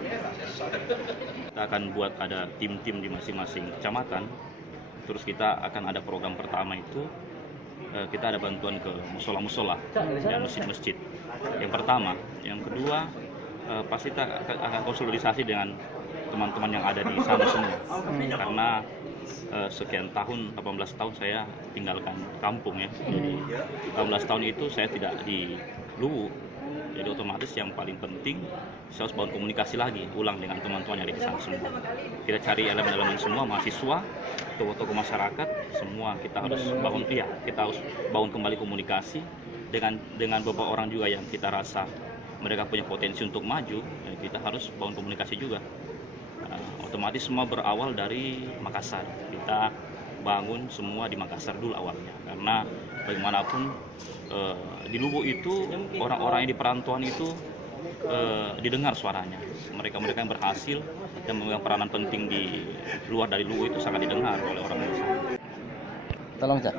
Kita akan buat ada tim-tim di masing-masing kecamatan. Terus kita akan ada program pertama itu, kita ada bantuan ke musola-musola dan masjid-masjid. Yang pertama, yang kedua, pasti kita akan konsolidasi dengan teman-teman yang ada di sana semua. Karena sekian tahun, 18 tahun saya tinggalkan kampung ya. Jadi 18 tahun itu saya tidak di Luwu. Jadi otomatis yang paling penting saya harus bangun komunikasi lagi, ulang dengan teman-teman yang ada di sana semua. Kita cari elemen-elemen semua, mahasiswa, tokoh-tokoh masyarakat, semua kita harus bangun, kita harus bangun kembali komunikasi dengan beberapa orang juga yang kita rasa mereka punya potensi untuk maju, kita harus bangun komunikasi juga. Otomatis semua berawal dari Makassar. Kita bangun semua di Makassar dulu awalnya, karena bagaimanapun di Luwu itu orang-orang yang di perantauan itu didengar suaranya. Mereka-mereka yang berhasil dan memegang peranan penting di luar dari Luwu itu sangat didengar oleh orang Indonesia. Tolong, Cak.